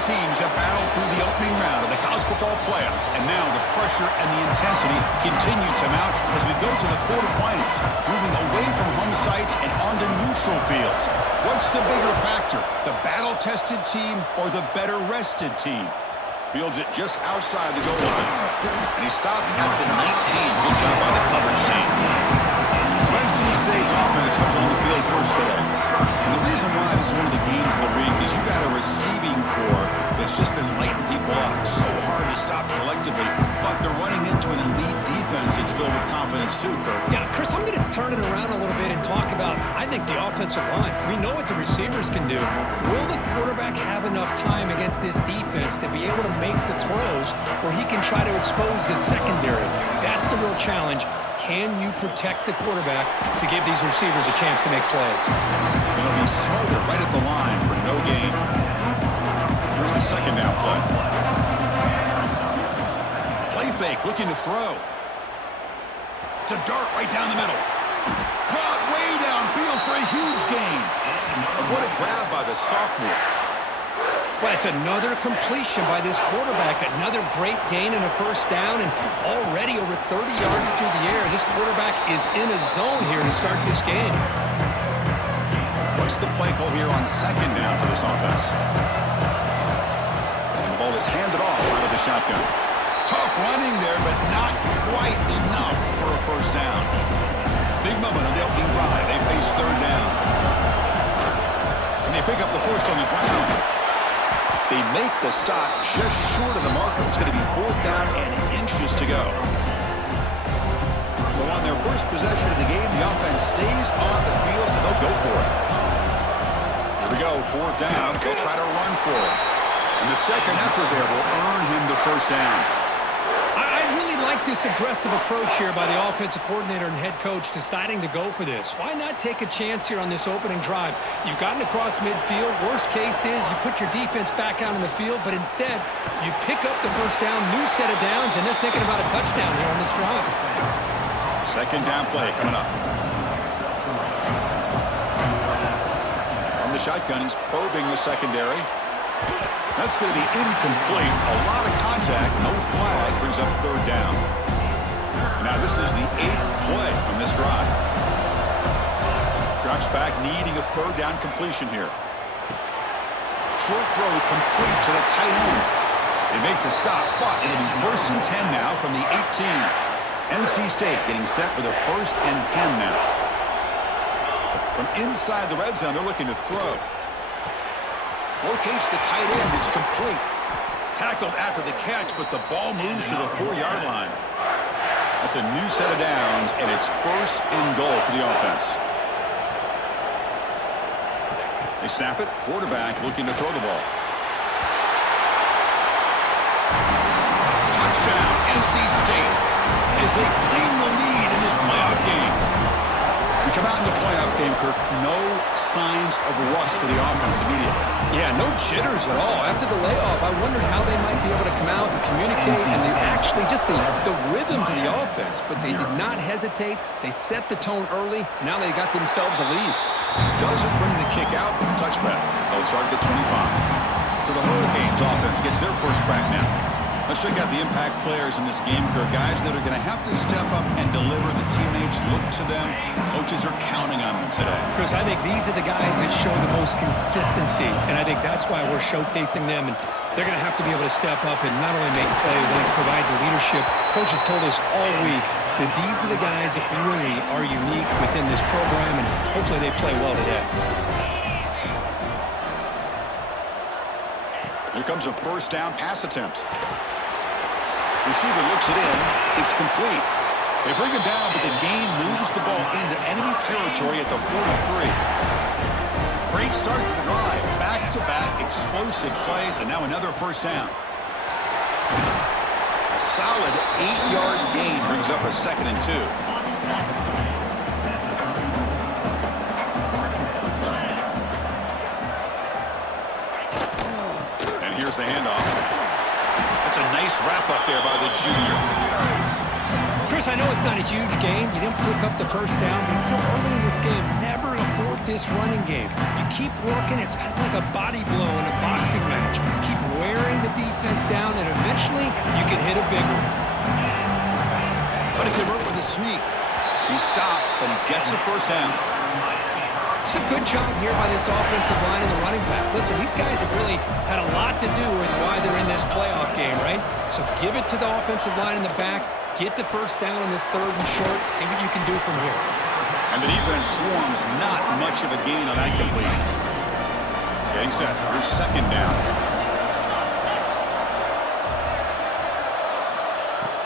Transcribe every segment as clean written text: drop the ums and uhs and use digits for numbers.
teams have battled through the opening round of the college football playoff, and now the pressure and the intensity continue to mount as we go to the quarterfinals, moving away from home sites and onto neutral fields. What's the bigger factor, the battle-tested team or the better-rested team? Fields it just outside the goal line. And he stopped at the 19. Good job by the coverage team. So NC State's offense comes on the field first today. And the reason why this is one of the games of the week is you got a receiving core that's just been lighting people up. So hard to stop collectively, but they're running into an elite defense that's filled with confidence too, Kurt. Yeah, Chris, I'm going to turn it around a little bit and talk about, I think, the offensive line. We know what the receivers can do. Will the quarterback have enough time against this defense to be able to make the throws where he can try to expose the secondary? That's the real challenge. Can you protect the quarterback to give these receivers a chance to make plays? It'll be smothered right at the line for no gain. Here's the second down play. Play fake, looking to throw. To Dart right down the middle. Caught way downfield for a huge gain. And what a grab by the sophomore. But it's another completion by this quarterback. Another great gain and a first down, and already over 30 yards through the air. This quarterback is in a zone here to start this game. What's the play call here on second down for this offense? And the ball is handed off out of the shotgun. Tough running there, but not quite enough for a first down. Big moment on the opening drive. They face third down. And they pick up the first on the ground. They make the stop just short of the marker. It's going to be fourth down and inches to go. So on their first possession of the game, the offense stays on the field, and they'll go for it. Here we go, fourth down. They'll try to run for it. And the second effort there will earn him the first down. I really like this aggressive approach here by the offensive coordinator and head coach deciding to go for this. Why not take a chance here on this opening drive? You've gotten across midfield. Worst case is you put your defense back out in the field, but instead you pick up the first down, new set of downs, and they're thinking about a touchdown here on this drive. Second down play coming up. From the shotgun, he's probing the secondary. That's going to be incomplete. A lot of contact, no flag, brings up third down. Now this is the 8th play on this drive. Drops back, needing a third down completion here. Short throw complete to the tight end. They make the stop, but it'll be first and 10 now from the 18. NC State getting set with a first and 10 now. From inside the red zone, they're looking to throw. Locates the tight end, is complete. Tackled after the catch, but the ball moves to the 4-yard line. That's a new set of downs, and it's first and goal for the offense. They snap it. Quarterback looking to throw the ball. Touchdown, NC State, as they claim the lead in this playoff game. We come out in the playoff game, Kirk, no signs of rust for the offense immediately. Yeah, no jitters at all. After the layoff, I wondered how they might be able to come out and communicate, and they actually just the rhythm to the offense, but they did not hesitate. They set the tone early. Now they got themselves a lead. Doesn't bring the kick out. Touchback. They'll start at the 25. So the Hurricanes offense gets their first crack now. Let's check out the impact players in this game, Kirk. Guys that are going to have to step up and deliver. The teammates look to them. Coaches are counting on them today. Chris, I think these are the guys that show the most consistency, and I think that's why we're showcasing them. And they're going to have to be able to step up and not only make plays, I think provide the leadership. Coach has told us all week that these are the guys that really are unique within this program, and hopefully they play well today. Here comes a first down pass attempt. Receiver looks it in. It's complete. They bring him down, but the gain moves the ball into enemy territory at the 43. Great start to the drive. Back-to-back explosive plays, and now another first down. A solid 8-yard gain brings up a second and 2. And here's the handoff. That's a nice wrap up there by the junior. Chris, I know it's not a huge game. You didn't pick up the first down, but it's still early in this game. Never abort this running game. You keep working. It's kind of like a body blow in a boxing match. Keep wearing the defense down, and eventually you can hit a big one. But he convert with a sneak. He stopped, but he gets a first down. It's a good job here by this offensive line and the running back. Listen, these guys have really had a lot to do with why they're in this playoff game, right? So give it to the offensive line in the back. Get the first down on this 3rd and short. See what you can do from here. And the defense swarms, not much of a gain on that completion. Getting set. Here's 2nd down.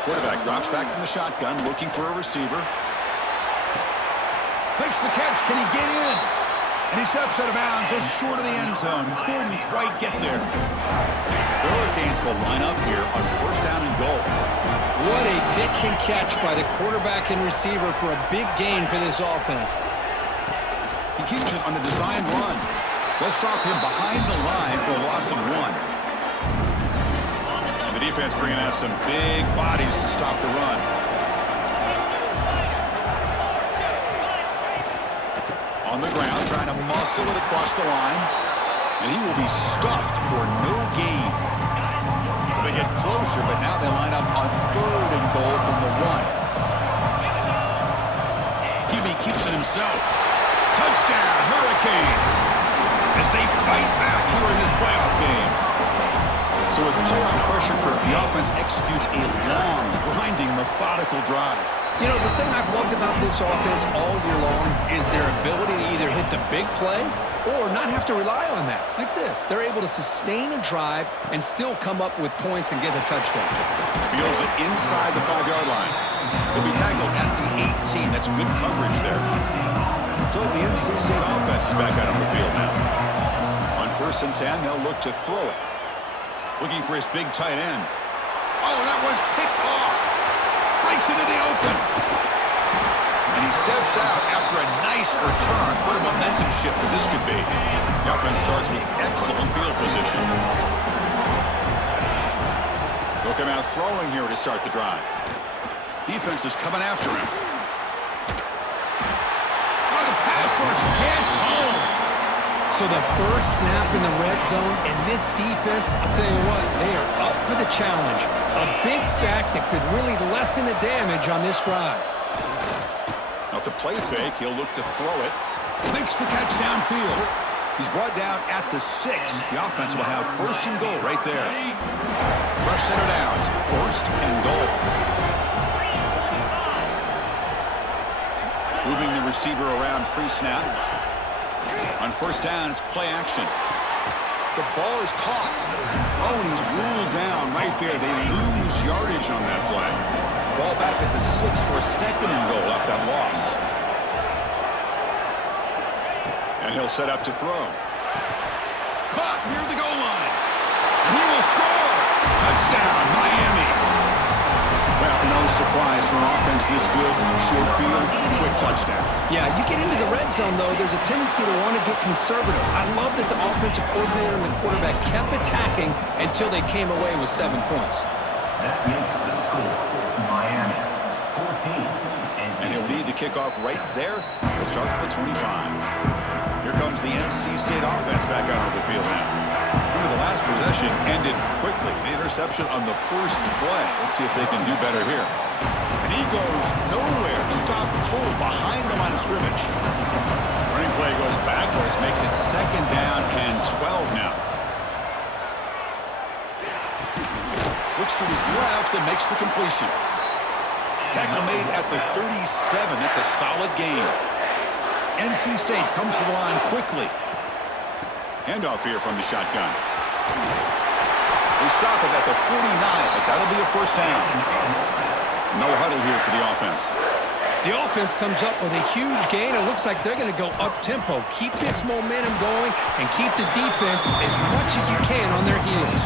Quarterback drops back from the shotgun, looking for a receiver. Makes the catch. Can he get in? And he steps out of bounds just short of the end zone. Couldn't quite get there. The Hurricanes will line up here on 1st down and goal. What a pitch and catch by the quarterback and receiver for a big gain for this offense. He keeps it on the design run. They'll stop him behind the line for a loss of 1. And the defense bringing out some big bodies to stop the run. On the ground, trying to muscle it across the line. And he will be stuffed for no gain. So they get closer, but now they line up on 3rd and goal from the 1. QB keeps it himself. Touchdown, Hurricanes, as they fight back here in this playoff game. So with playoff pressure curve, the offense executes a long, grinding, methodical drive. You know, the thing I've loved about this offense all year long is their ability to either hit the big play or not have to rely on that. Like this, they're able to sustain a drive and still come up with points and get a touchdown. Fields it inside the 5-yard line. He'll be tackled at the 18. That's good coverage there. So the NC State offense is back out on the field now. On 1st and 10, they'll look to throw it. Looking for his big tight end. Oh, that one's picked off. Breaks into the open. And he steps out after a nice return. What a momentum shift that this could be. The offense starts with excellent field position. They'll come out throwing here to start the drive. Defense is coming after him. Oh, the pass rush gets home. So the first snap in the red zone, and this defense, I'll tell you what, they are up for the challenge. A big sack that could really lessen the damage on this drive. Off the play fake, he'll look to throw it. Makes the catch downfield. He's brought down at the 6. The offense will have 1st and goal right there. Fresh set of downs, 1st and goal. Moving the receiver around pre-snap. On 1st down, it's play action. The ball is caught. Oh, and he's ruled down right there. They lose yardage on that play. Ball back at the 6 for 2nd and goal after that loss. And he'll set up to throw. Caught near the goal line. And he will score. Touchdown, Miami. Well, no surprise for an offense this good. Short field, quick touchdown. Yeah, you get into the red zone, though, there's a tendency to want to get conservative. I love that the offensive coordinator and the quarterback kept attacking until they came away with 7 points. That makes the score Miami 14. And he'll lead the kickoff right there. He'll start at the 25. Here comes the NC State offense back out on the field now. Remember, the last possession ended quickly. An interception on the first play. Let's see if they can do better here. And he goes nowhere. Stopped cold behind the line of scrimmage. Running play goes backwards, makes it 2nd down and 12 now. Looks to his left and makes the completion. Tackle made at the 37. That's a solid gain. NC State comes to the line quickly. Handoff here from the shotgun. They stop it at the 49, but that'll be a 1st down. No huddle here for the offense. The offense comes up with a huge gain. It looks like they're going to go up-tempo. Keep this momentum going and keep the defense as much as you can on their heels.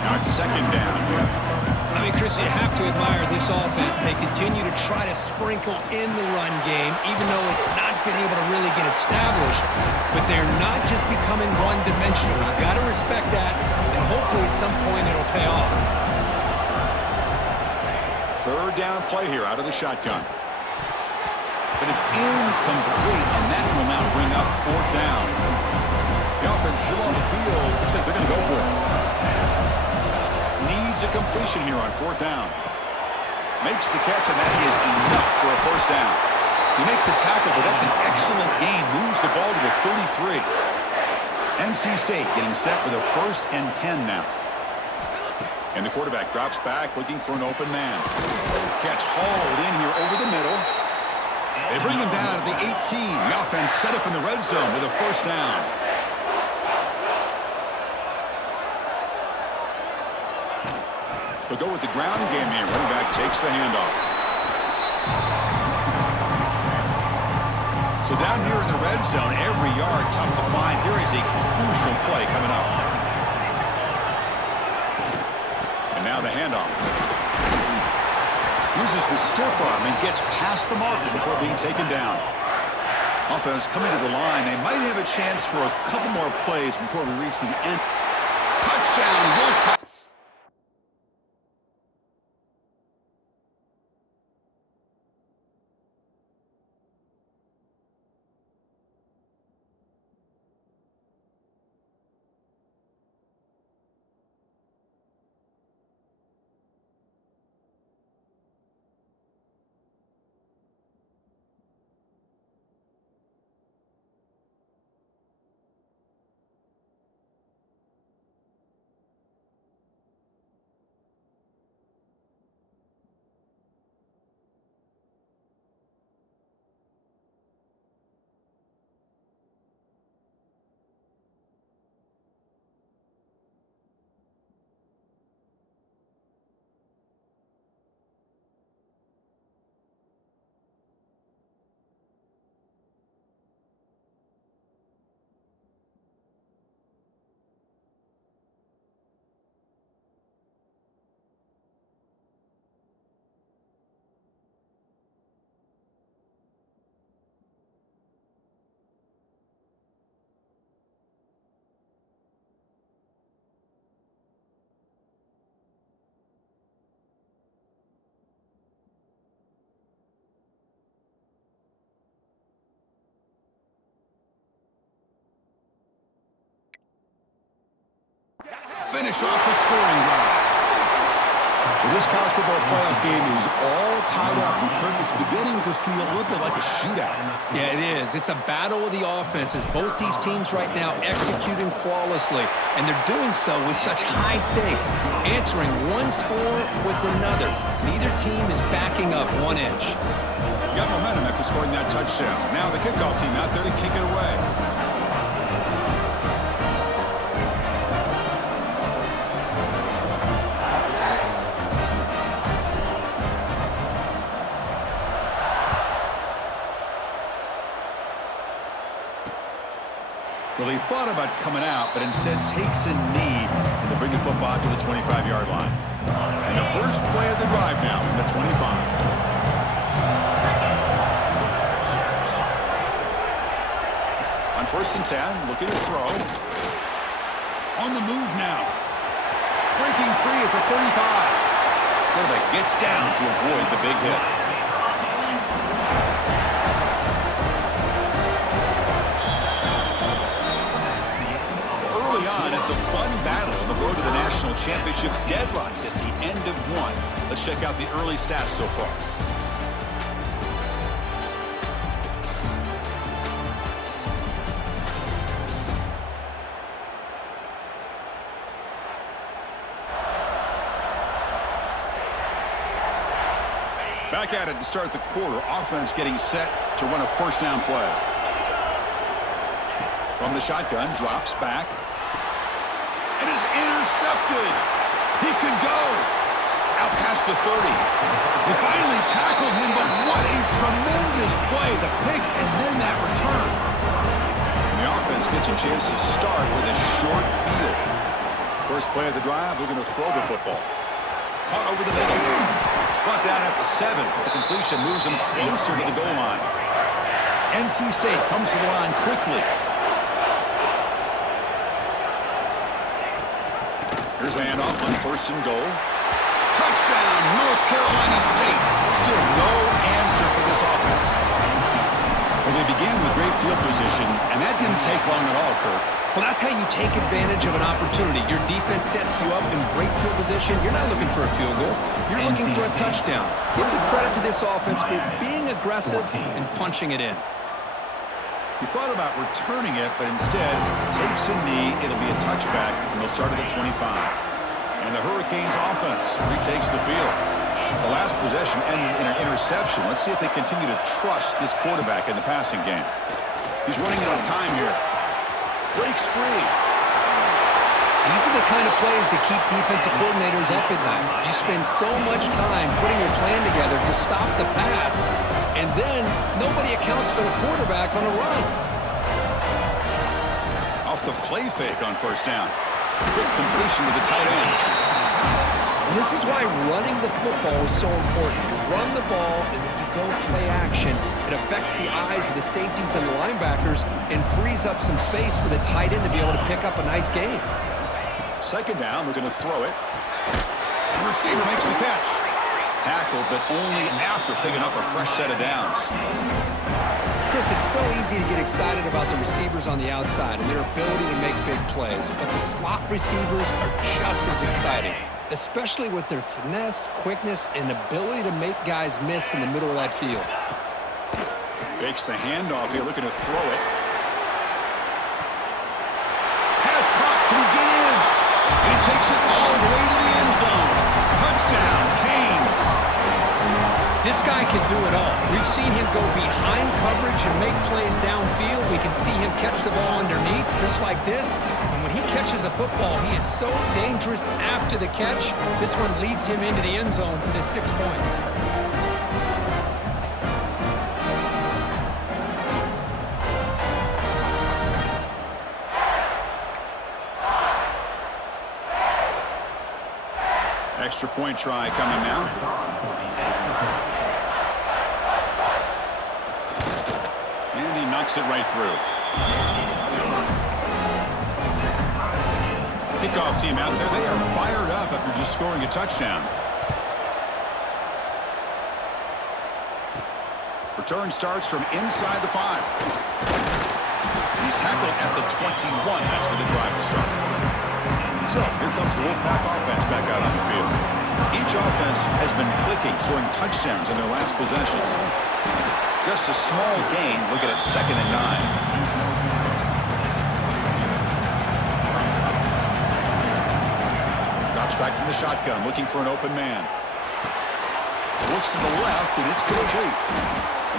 Now it's 2nd down here. I mean, Chris, you have to admire this offense. They continue to try to sprinkle in the run game, even though it's not been able to really get established. But they're not just becoming one-dimensional. You've got to respect that, and hopefully at some point it'll pay off. 3rd Third down play here out of the shotgun. But it's incomplete, and that will now bring up fourth down. The offense still on the field. Looks like they're going to go for it. Needs a completion here on fourth down. Makes the catch, and that is enough for a first down. You make the tackle, but that's an excellent gain. Moves the ball to the 33. NC State getting set with a 1st and 10 now. And the quarterback drops back, looking for an open man. Catch hauled in here over the middle. They bring him down at the 18. The offense set up in the red zone with a first down. They'll go with the ground game here. Running back takes the handoff. So down here in the red zone, every yard tough to find. Here is a crucial play coming up. And now the handoff. Uses the stiff arm and gets past the marker before being taken down. Offense coming to the line. They might have a chance for a couple more plays before we reach the end. Touchdown, Wolfpack. Finish off the scoring drive. Well, this college football playoff game is all tied up, and Kirk, it's beginning to feel a little bit like a shootout. Yeah, it is. It's a battle of the offenses. Both these teams right now executing flawlessly, and they're doing so with such high stakes, answering one score with another. Neither team is backing up 1 inch. Got momentum after scoring that touchdown. Now the kickoff team out there to kick it away. Well, he thought about coming out, but instead takes a knee, and they bring the football to the 25-yard line. And the first play of the drive now from the 25. On 1st and 10, looking to throw. On the move now. Breaking free at the 35. Quarterback gets down to avoid the big hit. It's a fun battle on the road to the national championship, deadlocked at the end of 1. Let's check out the early stats so far. Back at it to start the quarter. Offense getting set to run a first down play. From the shotgun, drops back. It is intercepted. He could go out past the 30. They finally tackle him, but what a tremendous play. The pick and then that return. And the offense gets a chance to start with a short field. First play of the drive, they're going to throw the football. Caught over the middle. Brought down at the 7. The completion moves him closer to the goal line. NC State comes to the line quickly. Here's the handoff on 1st and goal. Touchdown, North Carolina State. field position, and that didn't take long at all, Kirk. Well, that's how you take advantage of an opportunity. Your defense sets you up in great field position. You're not looking for a field goal. You're looking for a touchdown. Give the credit to this offense for being aggressive and punching it in. He thought about returning it, but instead takes a knee. It'll be a touchback, and they'll start at the 25. And the Hurricanes offense retakes the field. The last possession ended in an interception. Let's see if they continue to trust this quarterback in the passing game. He's running out of time here. Breaks free. These are the kind of plays that keep defensive coordinators up at night. You spend so much time putting your plan together to stop the pass, and then nobody accounts for the quarterback on a run. Off the play fake on first down. Quick completion to the tight end. This is why running the football is so important. You run the ball, and then you go play action. It affects the eyes of the safeties and the linebackers and frees up some space for the tight end to be able to pick up a nice gain. Second down, we're going to throw it. The receiver makes the catch. Tackled, but only after picking up a fresh set of downs. Chris, it's so easy to get excited about the receivers on the outside and their ability to make big plays, but the slot receivers are just as exciting, especially with their finesse, quickness, and ability to make guys miss in the middle of that field. Fakes the handoff here, looking to throw it. Pass caught, can he get in? And he takes it all the way to the end zone. Touchdown, Canes. This guy can do it all. We've seen him go behind coverage and make plays downfield. We can see him catch the ball underneath, just like this. And when he catches a football, he is so dangerous after the catch. This one leads him into the end zone for the 6 points. Extra point try coming now. And he knocks it right through. Kickoff team out there. They are fired up after just scoring a touchdown. Return starts from inside the 5. And he's tackled at the 21. That's where the drive will start. So, here comes the Wolfpack offense back out on the field. Each offense has been clicking, scoring touchdowns in their last possessions. Just a small gain, looking at 2nd and 9. Drops back from the shotgun, looking for an open man. Looks to the left, and it's complete.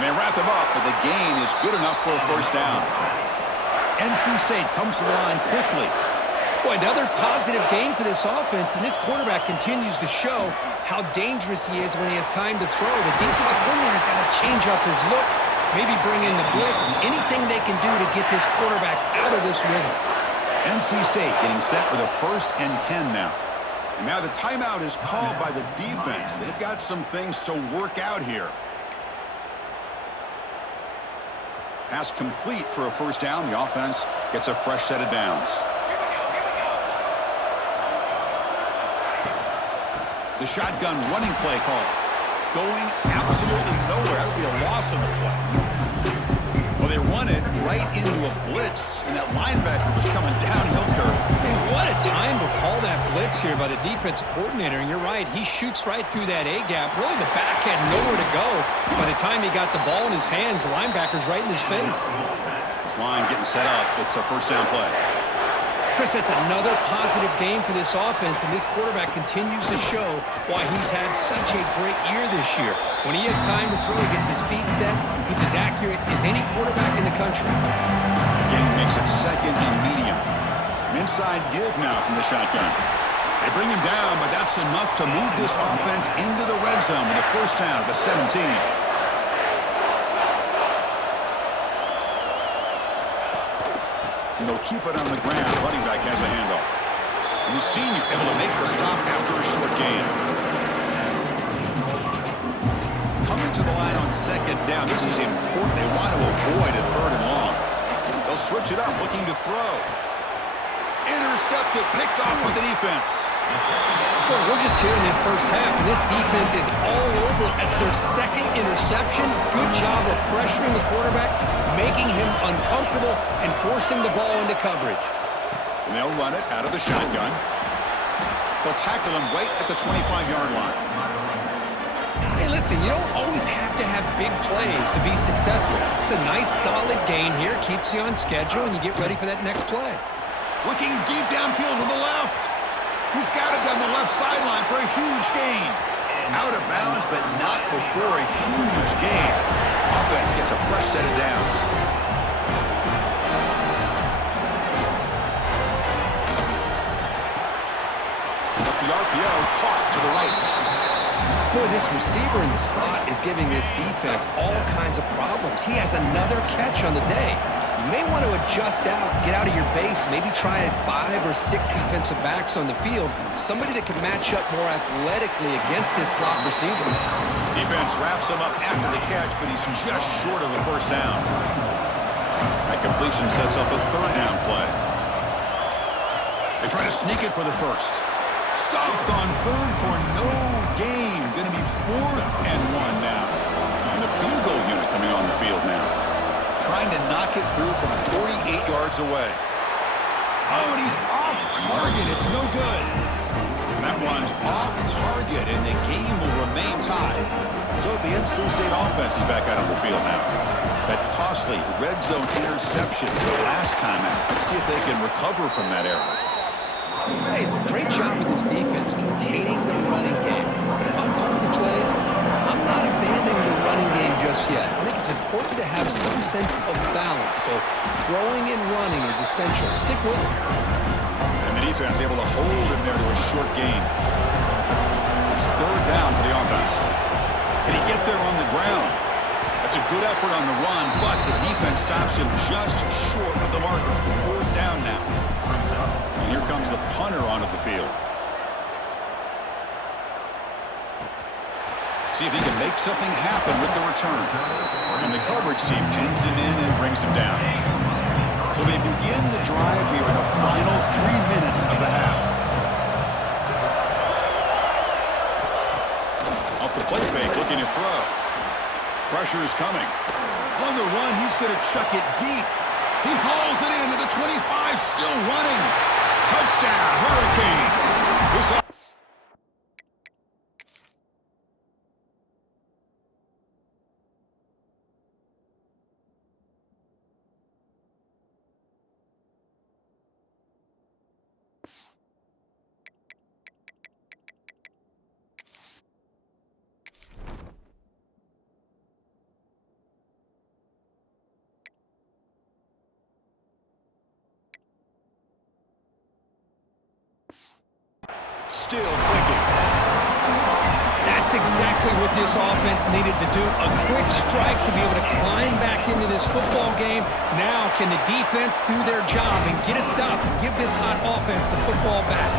And they wrap him up, but the gain is good enough for a first down. NC State comes to the line quickly. Boy, another positive gain for this offense, and this quarterback continues to show how dangerous he is when he has time to throw. The defensive coordinator's got to change up his looks, maybe bring in the blitz, anything they can do to get this quarterback out of this rhythm. NC State getting set with a 1st and 10 now. And now the timeout is called by the defense. They've got some things to work out here. Pass complete for a first down. The offense gets a fresh set of downs. The shotgun running play call. Going absolutely nowhere. That would be a loss on the play. Well, they run it right into a blitz, and that linebacker was coming downhill, Kirk. Man, what a time to call that blitz here by the defensive coordinator. And you're right, he shoots right through that A-gap. Really, the back had nowhere to go. By the time he got the ball in his hands, the linebacker's right in his face. This line getting set up. It's a first down play. Chris, that's another positive game for this offense, and this quarterback continues to show why he's had such a great year this year. When he has time to throw, he gets his feet set. He's as accurate as any quarterback in the country. Again, makes it 2nd and medium. An inside give now from the shotgun. They bring him down, but that's enough to move this offense into the red zone with a first down at the 17. And they'll keep it on the ground. Running back has a handoff. And the senior able to make the stop after a short gain. Coming to the line on 2nd down. This is important. They want to avoid a 3rd and long. They'll switch it up, looking to throw. Intercepted, picked off by the defense. Well, we're just here in this first half, and this defense is all over. That's their 2nd interception. Good job of pressuring the quarterback. making him uncomfortable and forcing the ball into coverage. And they'll run it out of the shotgun. They'll tackle him right at the 25-yard line. Hey, listen, you don't always have to have big plays to be successful. It's a nice, solid gain here. Keeps you on schedule, and you get ready for that next play. Looking deep downfield to the left. He's got it down the left sideline for a huge gain. Out of bounds, but not before a huge gain. Offense gets a fresh set of downs. The RPO caught to the right. Boy, this receiver in the slot is giving this defense all kinds of problems. He has another catch on the day. You may want to adjust out, get out of your base, maybe try 5 or 6 defensive backs on the field, somebody that can match up more athletically against this slot receiver. Defense wraps him up after the catch, but he's just short of a first down. That completion sets up a third down play. They try to sneak it for the first. Stopped on third for no gain. Going to be 4th and 1 now. And the field goal unit coming on the field now. Trying to knock it through from 48 yards away. Oh, and he's off target. It's no good. And that one's off target, and the game will remain tied. So the NC State offense is back out on the field now. That costly red zone interception last time out. Let's see if they can recover from that error. Hey, it's a great job with this defense containing the running game. But if I'm calling the plays, I'm not abandoning the running game just yet. I think it's important to have some sense of balance. So throwing and running is essential. Stick with it. And the defense able to hold him there to a short gain. It's third down for the offense. Can he get there on the ground? That's a good effort on the run, but the defense stops him just short of the marker. Fourth down now. And here comes the punter onto the field. See if he can make something happen with the return. And the coverage team pins him in and brings him down. So they begin the drive here in the final 3 minutes of the half. Off the play fake, looking to throw. Pressure is coming. On the run, he's going to chuck it deep. He hauls it in to the 25, still running. Touchdown, Hurricanes. This still clicking. That's exactly what this offense needed to do. A quick strike to be able to climb back into this football game. Now can the defense do their job and get a stop and give this hot offense the football back?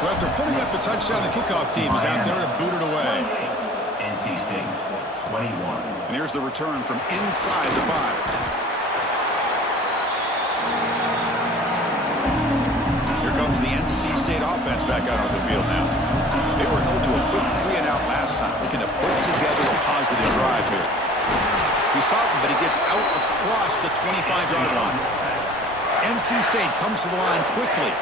So after putting up the touchdown, the kickoff team is out there to boot it away. NC State 21. And here's the return from inside the 5. The NC State offense back out on the field now. They were held to a quick 3-and-out last time, looking to put together a positive drive here. He stopped him, but he gets out across the 25-yard line. NC State comes to the line quickly.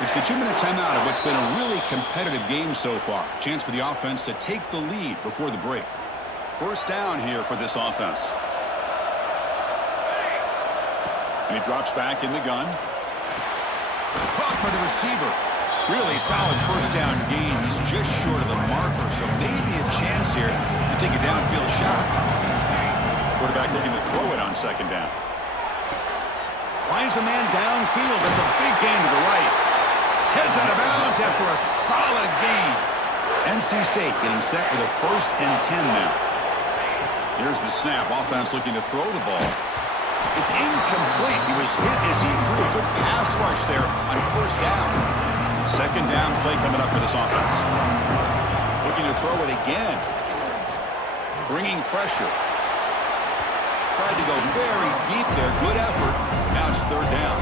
It's the 2-minute timeout of what's been a really competitive game so far. Chance for the offense to take the lead before the break. First down here for this offense. And he drops back in the gun. Caught by the receiver. Really solid first down gain. He's just short of the marker, so maybe a chance here to take a downfield shot. Quarterback looking to throw it on second down. Finds a man downfield. That's a big gain to the right. Heads out of bounds after a solid gain. NC State getting set with a 1st and 10 now. Here's the snap. Offense looking to throw the ball. It's incomplete. He was hit as he threw a good pass rush there on first down. Second down play coming up for this offense. Looking to throw it again. Bringing pressure. Tried to go very deep there. Good effort. Now it's third down.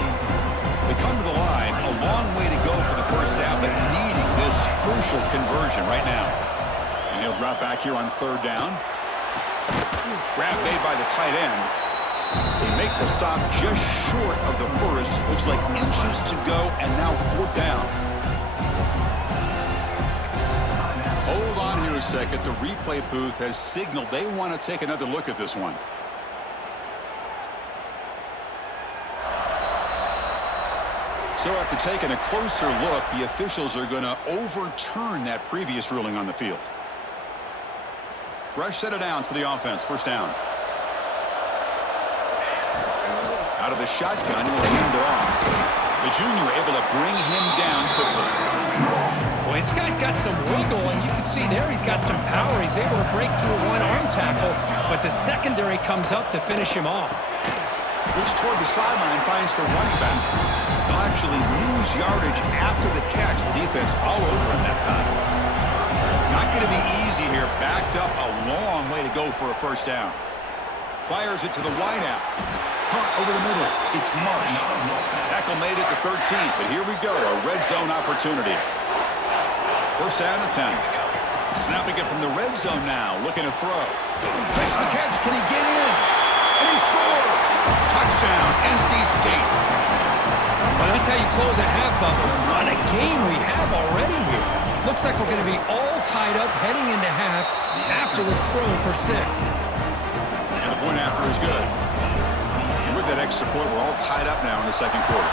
They come to the line. A long way to go for the first down, but needing this crucial conversion right now. And he'll drop back here on third down. Grab made by the tight end. They make the stop just short of the first. Looks like inches to go, and now 4th down. Hold on here a second. The replay booth has signaled they want to take another look at this one. So after taking a closer look, the officials are going to overturn that previous ruling on the field. Fresh set of downs for the offense. 1st down. Out of the shotgun, he'll hand it off. The junior able to bring him down quickly. Well, this guy's got some wiggle, and you can see there he's got some power. He's able to break through one arm tackle, but the secondary comes up to finish him off. Looks toward the sideline, finds the running back. They'll actually lose yardage after the catch. The defense all over him that time. Not going to be easy here. Backed up a long way to go for a 1st down. Fires it to the wideout. Punt over the middle. It's Marsh. Tackle made at the 13, but here we go. A red zone opportunity. 1st down and 10. Snapping it from the red zone now. Looking to throw. Makes the catch. Can he get in? And he scores! Touchdown, NC State. Well, that's how you close a half of it. What a game we have already here. Looks like we're going to be all tied up heading into half after the throw for 6. And the point after is good. And with that extra point, we're all tied up now in the 2nd quarter.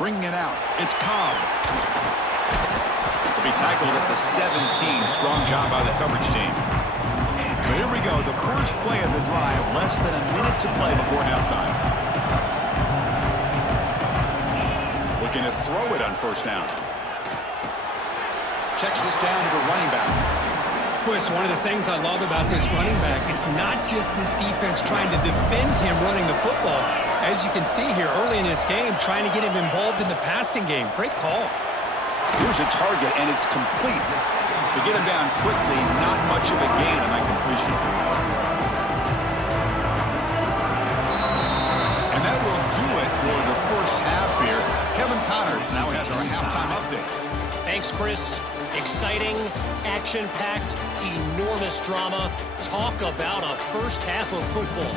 Bringing it out. It's Cobb. Be tackled at the 17. Strong job by the coverage team. So here we go. The first play of the drive. Less than a minute to play before halftime. Looking to throw it on 1st down. Checks this down to the running back. Well, it's one of the things I love about this running back. It's not just this defense trying to defend him running the football. As you can see here early in this game, trying to get him involved in the passing game. Great call. Here's a target, and it's complete. To get him down quickly, not much of a gain on that completion. And that will do it for the 1st half here. Kevin Connors now has our halftime update. Thanks, Chris. Exciting, action-packed, enormous drama. Talk about a 1st half of football.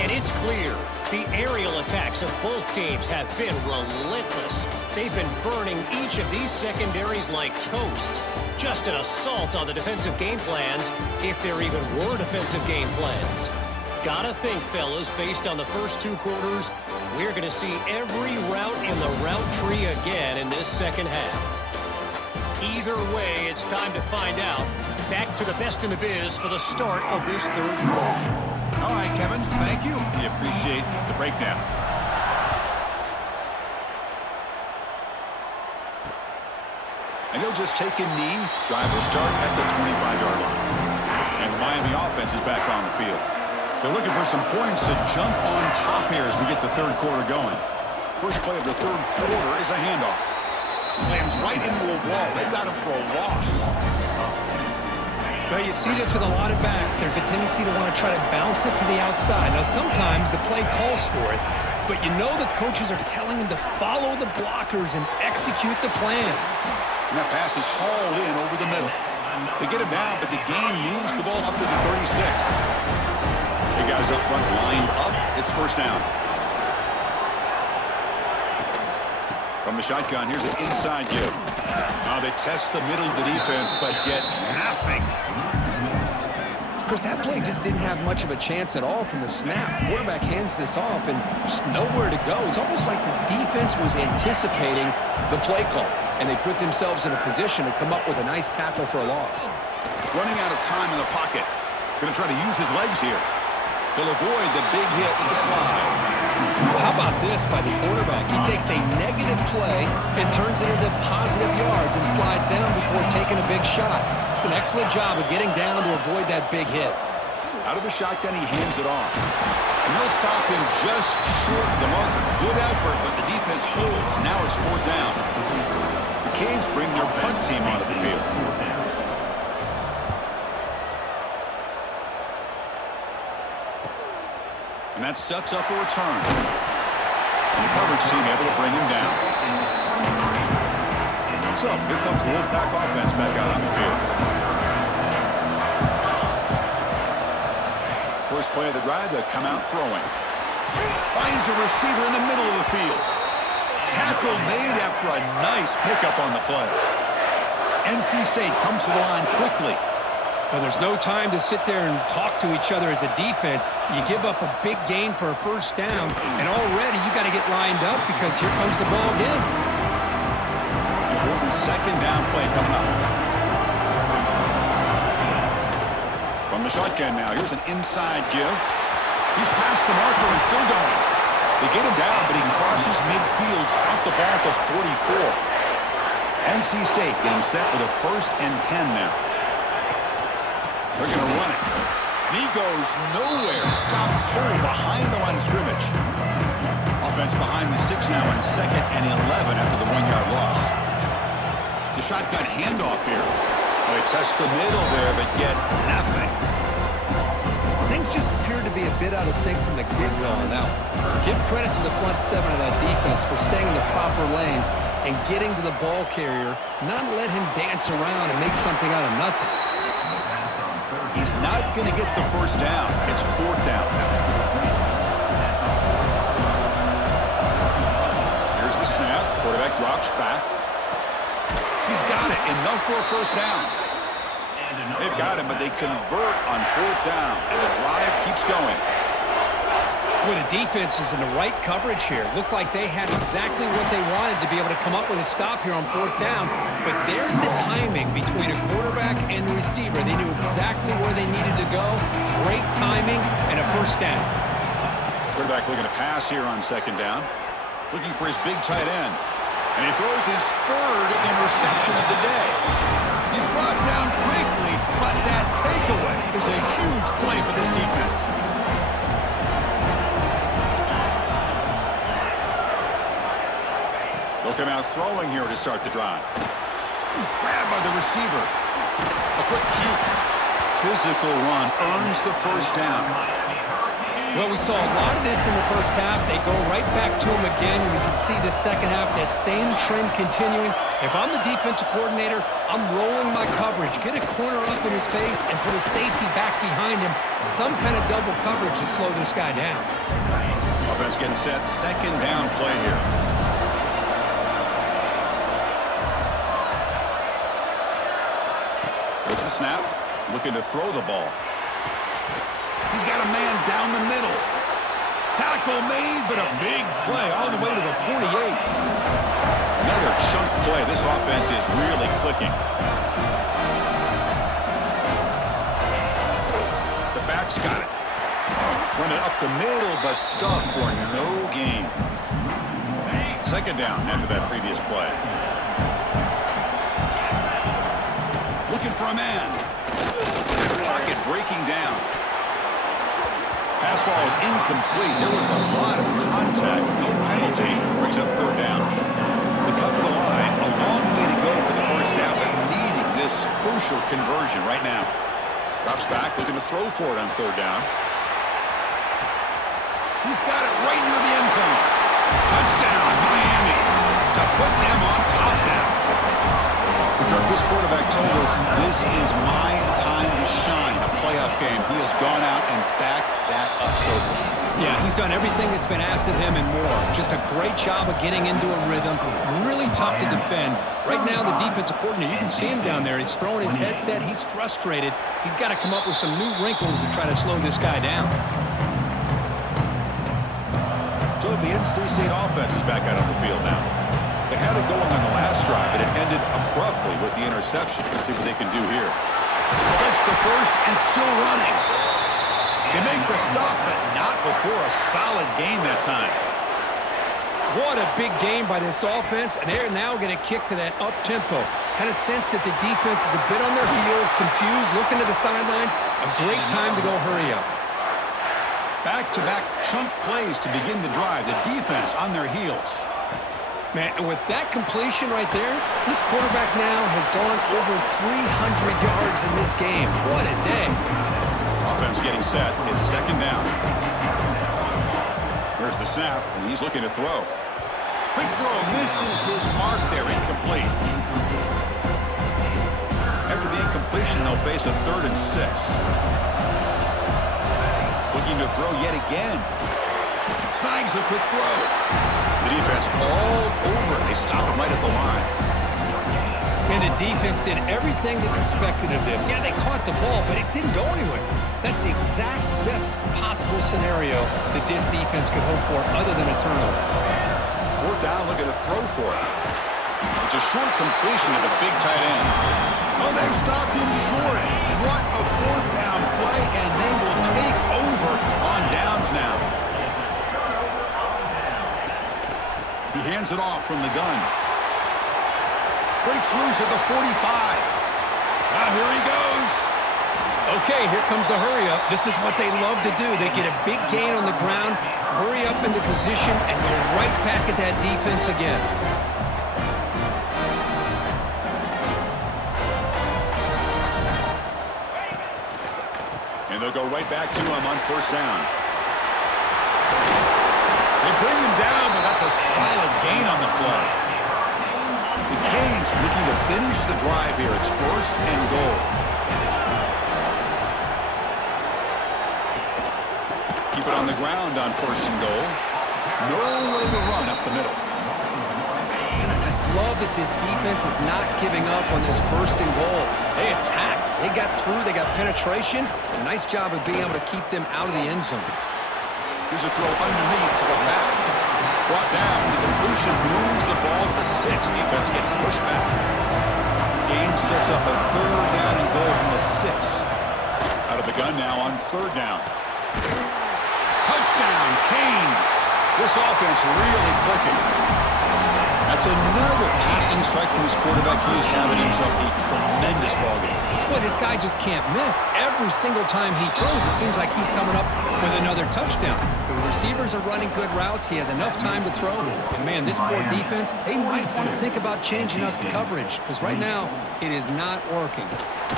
And it's clear, the aerial attacks of both teams have been relentless. They've been burning each of these secondaries like toast. Just an assault on the defensive game plans, if there even were defensive game plans. Gotta think, fellas, based on the first 2 quarters, we're going to see every route in the route tree again in this 2nd half. Either way, it's time to find out. Back to the best in the biz for the start of this 3rd quarter. All right, Kevin, thank you. We appreciate the breakdown. And he'll just take a knee. Drive will start at the 25-yard line. And the Miami offense is back on the field. They're looking for some points to jump on top here as we get the 3rd quarter going. First play of the 3rd quarter is a handoff. Slams right into a wall. They've got him for a loss. Well, you see this with a lot of backs. There's a tendency to want to try to bounce it to the outside. Now, sometimes the play calls for it, but you know the coaches are telling him to follow the blockers and execute the plan. And that pass is hauled in over the middle. They get him down, but the gain moves the ball up to the 36. Big guys up front lined up. It's 1st down. From the shotgun, here's an inside give. They test the middle of the defense, but get nothing. Chris, that play just didn't have much of a chance at all from the snap. Quarterback hands this off and just nowhere to go. It's almost like the defense was anticipating the play call, and they put themselves in a position to come up with a nice tackle for a loss. Running out of time in the pocket. Going to try to use his legs here. He'll avoid the big hit with the slide. How about this by the quarterback? He takes a negative play and turns it into positive yards and slides down before taking a big shot. It's an excellent job of getting down to avoid that big hit. Out of the shotgun, he hands it off. And they'll stop him just short of the marker. Good effort, but the defense holds. Now it's 4th down. The Canes bring their punt team onto the field. And that sets up a return. And the coverage team able to bring him down. So here comes the Wolfpack offense back out on the field. First play of the drive, they'll come out throwing. Finds a receiver in the middle of the field. Tackle made after a nice pickup on the play. NC State comes to the line quickly. Well, there's no time to sit there and talk to each other as a defense. You give up a big gain for a first down, and already you got to get lined up because here comes the ball again. Important second down play coming up. From the shotgun now, here's an inside give. He's past the marker and still going. They get him down, but he crosses midfield, spot the ball at the 44. NC State getting set with a 1st and 10 now. They're going to run it. And he goes nowhere. Stopped cold behind the line of scrimmage. Offense behind the 6 now on 2nd and 11 after the 1-yard loss. The shotgun handoff here. Well, they test the middle there, but get nothing. Things just appeared to be a bit out of sync from the get-go on that one. Give credit to the front 7 of that defense for staying in the proper lanes and getting to the ball carrier, not let him dance around and make something out of nothing. He's not going to get the first down. It's 4th down now. Here's the snap. Quarterback drops back. He's got it. Enough for a first down. They've got him, but they convert on 4th down, and the drive keeps going. Well, the defense is in the right coverage here. Looked like they had exactly what they wanted to be able to come up with a stop here on 4th down. But there's the timing between a quarterback and the receiver. They knew exactly where they needed to go. Great timing and a first down. Quarterback looking to pass here on 2nd down. Looking for his big tight end. And he throws his 3rd interception of the day. He's brought down quickly, but that takeaway is a huge play for this defense. They'll come out throwing here to start the drive. Grabbed by the receiver. A quick juke. Physical run earns the first down. Well, we saw a lot of this in the first half. They go right back to him again. We can see the second half, that same trend continuing. If I'm the defensive coordinator, I'm rolling my coverage. Get a corner up in his face and put a safety back behind him. Some kind of double coverage to slow this guy down. Offense getting set. 2nd down play here. There's the snap. Looking to throw the ball. He's got a man down the middle. Tackle made, but a big play all the way to the 48. Another chunk play. This offense is really clicking. The back's got it. Running up the middle, but stuffed for no gain. 2nd down after that previous play. Looking for a man. Pocket breaking down. Pass ball is incomplete. There was a lot of contact. No penalty. Brings up 3rd down. They cut to the line. A long way to go for the first down, but needing this crucial conversion right now. Drops back, looking to throw for it on 3rd down. He's got it right near the end zone. Touchdown, Miami, to put them on top now. This quarterback told us this is my time to shine, a playoff game. He has gone out and backed that up so far. Yeah, he's done everything that's been asked of him and more. Just a great job of getting into a rhythm. Really tough to defend. Right now, the defensive coordinator, you can see him down there. He's throwing his headset. He's frustrated. He's got to come up with some new wrinkles to try to slow this guy down. So the NC State offense is back out on the field now. They had it going on the last drive, but it ended abruptly with the interception. Let's see what they can do here. Gets the first and still running. They make the stop, but not before a solid gain that time. What a big game by this offense, and they're now going to kick to that up-tempo. Kind of sense that the defense is a bit on their heels, confused, looking to the sidelines. A great time to go hurry up. Back-to-back chunk plays to begin the drive. The defense on their heels. Man, and with that completion right there, this quarterback now has gone over 300 yards in this game. What a day. Offense getting set. It's 2nd down. There's the snap, and he's looking to throw. Quick throw misses his mark there, incomplete. After the incompletion, they'll face a 3rd and 6. Looking to throw yet again. Snags the quick throw. The defense all over. They stop him right at the line. And the defense did everything that's expected of them. Yeah, they caught the ball, but it didn't go anywhere. That's the exact best possible scenario that this defense could hope for other than a turnover. Fourth down, looking to throw for it. It's a short completion to the big tight end. Oh, they've stopped him short. What a fourth down play, and they will take over on downs now. He hands it off from the gun. Breaks loose at the 45. Now here he goes. Okay, here comes the hurry up. This is what they love to do. They get a big gain on the ground, hurry up into position, and go right back at that defense again. And they'll go right back to him on first down. They bring him down, but that's a solid gain on the play. The Canes looking to finish the drive here. It's first and goal. Keep it on the ground on first and goal. No way to run up the middle. And I just love that this defense is not giving up on this first and goal. They attacked. They got through. They got penetration. A nice job of being able to keep them out of the end zone. Here's a throw underneath to the back. Brought down. The completion moves the ball to the 6. Defense getting pushed back. Game sets up a third down and goal from the 6. Out of the gun now on third down. Touchdown, Canes. This offense really clicking. That's another passing strike from his quarterback. He is having himself a tremendous ball game. Boy, this guy just can't miss. Every single time he throws, it seems like he's coming up with another touchdown. The receivers are running good routes. He has enough time to throw. And, man, this poor defense, they might want to think about changing up coverage because right now it is not working.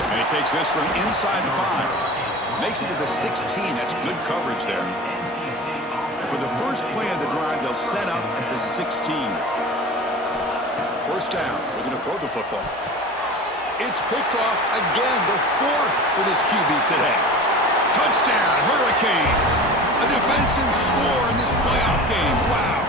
And he takes this from inside the 5. Makes it to the 16. That's good coverage there. And for the first play of the drive, they'll set up at the 16. First down. We're going to throw the football. It's picked off again, the 4th for this QB today. Touchdown, Hurricanes. A defensive score in this playoff game. Wow.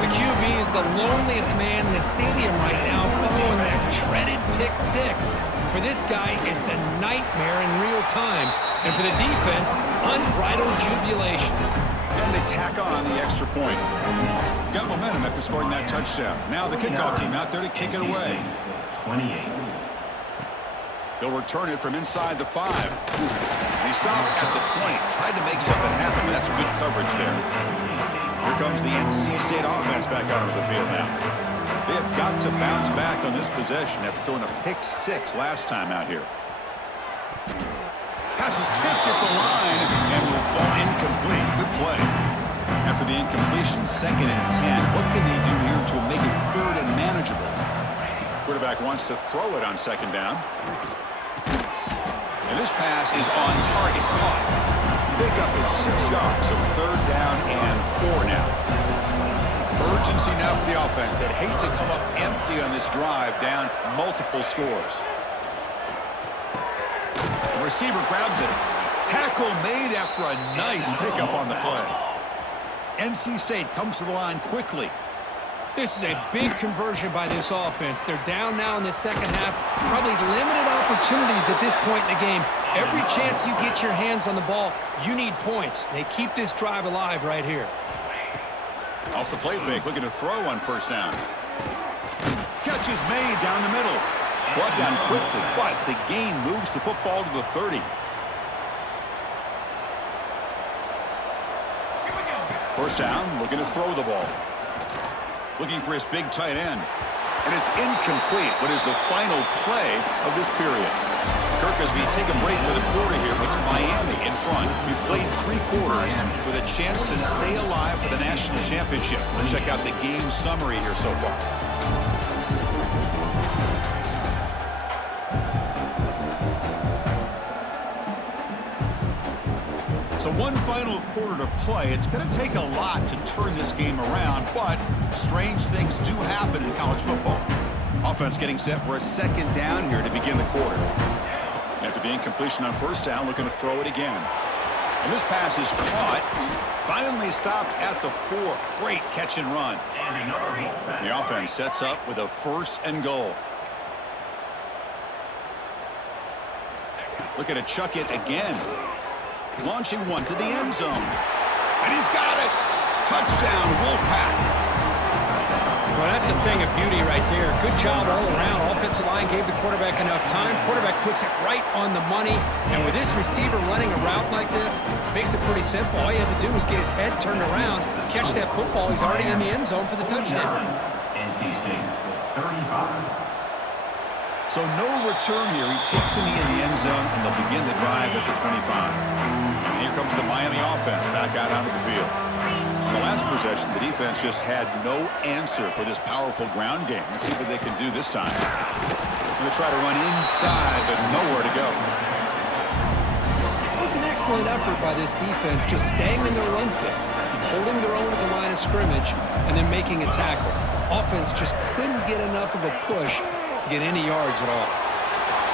The QB is the loneliest man in the stadium right now following that dreaded pick 6. For this guy, it's a nightmare in real time. And for the defense, unbridled jubilation. And they tack on the extra point. Got momentum after scoring that touchdown. Now the kickoff team out there to kick it away. 28. They'll return it from inside the 5. They stop at the 20. Tried to make something happen, but that's good coverage there. Here comes the NC State offense back out onto the field now. They have got to bounce back on this possession after throwing a pick 6 last time out here. Pass is tipped at the line and will fall incomplete. Good play. After the incompletion, 2nd and 10. What can they do here to make it 3rd and manageable? Quarterback wants to throw it on 2nd down. And this pass is on target. Caught. Pickup is 6 yards, so 3rd down and 4 now. Urgency now for the offense that hate to come up empty on this drive, down multiple scores. The receiver grabs it. Tackle made after a nice pickup on the play. NC State comes to the line quickly. This is a big conversion by this offense. They're down now in the second half. Probably limited opportunities at this point in the game. Every chance you get your hands on the ball, you need points. They keep this drive alive right here. Off the play fake, looking to throw on first down. Catch is made down the middle. Brought down quickly, but the gain moves the football to the 30. First down, looking to throw the ball. Looking for his big tight end. And it's incomplete. What is the final play of this period? Kirk, as we take a break for the quarter here, it's Miami in front. We played 3 quarters with a chance to stay alive for the national championship. Let's check out the game summary here so far. So one final quarter to play. It's going to take a lot to turn this game around, but strange things do happen in college football. Offense getting set for a 2nd down here to begin the quarter. After the incompletion on first down, looking to throw it again. And this pass is caught. Finally stopped at the 4. Great catch and run. The offense sets up with a 1st and goal. Looking to chuck it again. Launching one to the end zone. And he's got it. Touchdown, Wolfpack. Well, that's a thing of beauty right there. Good job all around. Offensive line gave the quarterback enough time. Quarterback puts it right on the money. And with this receiver running a route like this, makes it pretty simple. All you had to do was get his head turned around, catch that football. He's already in the end zone for the touchdown. NC State, 35. So no return here. He takes it in the end zone, and they'll begin the drive at the 25. And here comes the Miami offense back out onto the field. The last possession, the defense just had no answer for this powerful ground game. Let's see what they can do this time. Going to try to run inside, but nowhere to go. It was an excellent effort by this defense, just staying in their run fix, holding their own at the line of scrimmage, and then making a tackle. Offense just couldn't get enough of a push to get any yards at all.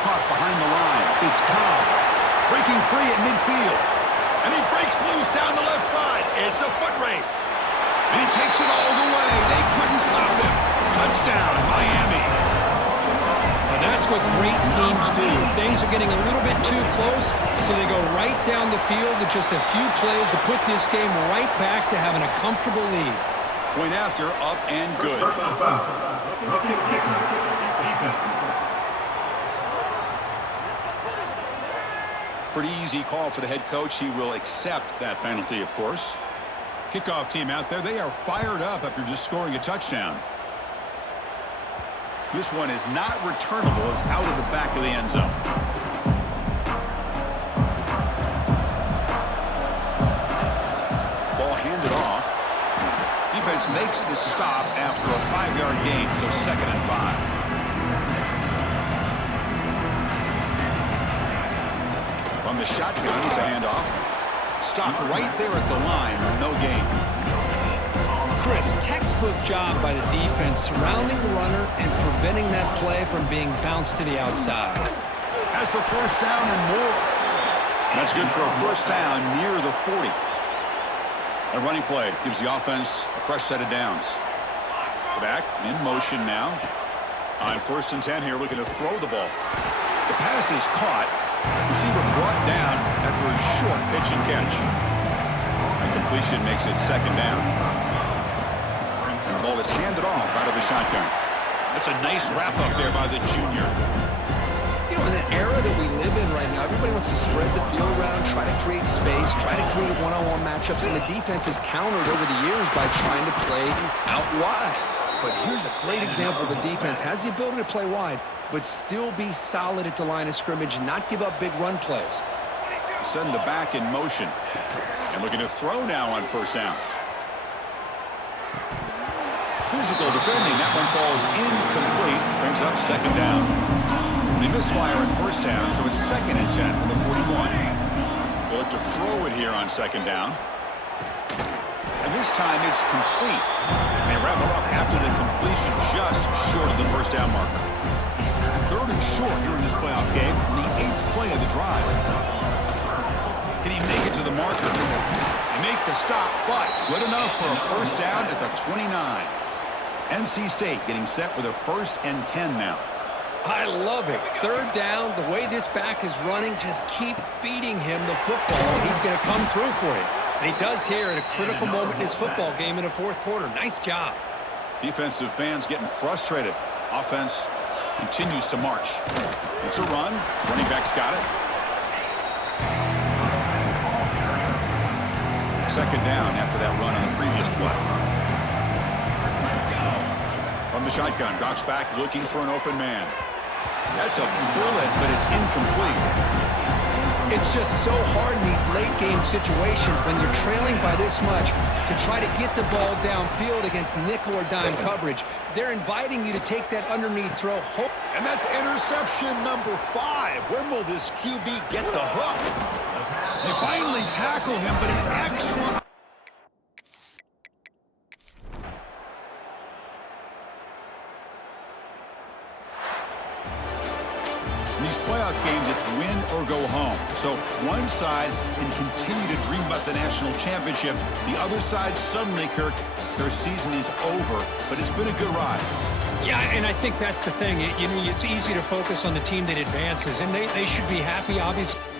Caught behind the line. It's Cobb breaking free at midfield. And he breaks loose down the left side. It's a foot race. And he takes it all the way. They couldn't stop him. Touchdown, Miami. And that's what great teams do. Things are getting a little bit too close, so they go right down the field with just a few plays to put this game right back to having a comfortable lead. Point after, up and good. Pretty easy call for the head coach. He will accept that penalty, of course. Kickoff team out there. They are fired up after just scoring a touchdown. This one is not returnable. It's out of the back of the end zone. Ball handed off. Defense makes the stop after a 5-yard gain, so 2nd and 5. From the shotgun, it's a handoff. Stopped right there at the line, no gain. Chris, textbook job by the defense surrounding the runner and preventing that play from being bounced to the outside. Has the 1st down and more. That's good for a 1st down near the 40. A running play gives the offense a fresh set of downs. Back in motion now. On 1st and 10 here, looking to throw the ball. The pass is caught. Receiver brought down after a short pitch and catch. A completion makes it 2nd down. And the ball is handed off out of the shotgun. That's a nice wrap up there by the junior. You know, in an era that we live in right now, everybody wants to spread the field around, try to create space, try to create one-on-one matchups, and the defense has countered over the years by trying to play out wide. But here's a great example. The defense has the ability to play wide, but still be solid at the line of scrimmage, not give up big run plays. Send the back in motion. And looking to throw now on 1st down. Physical defending. That one falls incomplete. Brings up 2nd down. They misfire on 1st down, so it's 2nd and 10 from the 41. They look to throw it here on 2nd down. And this time it's complete. They wrap it up after the completion just short of the 1st down marker. 3rd and short here in this playoff game, in the 8th play of the drive. Can he make it to the marker? They make the stop, but good enough for a 1st down at the 29. NC State getting set with a 1st and 10 now. I love it. 3rd down, the way this back is running, just keep feeding him the football, and he's going to come through for you. And he does here at a critical moment in his football game in the 4th quarter. Nice job. Defensive fans getting frustrated. Offense continues to march. It's a run. Running back's got it. 2nd down after that run on the previous play. From the shotgun, drops back looking for an open man. That's a bullet, but it's incomplete. It's just so hard in these late game situations when you're trailing by this much to try to get the ball downfield against nickel or dime coverage. They're inviting you to take that underneath throw. And that's interception number 5. When will this QB get the hook? They finally tackle him, but an excellent... These playoff games, it's win or go home. So one side can continue to dream about the national championship. The other side, suddenly, Kirk, their season is over. But it's been a good ride. Yeah, and I think that's the thing. You know, it's easy to focus on the team that advances, and they should be happy, obviously.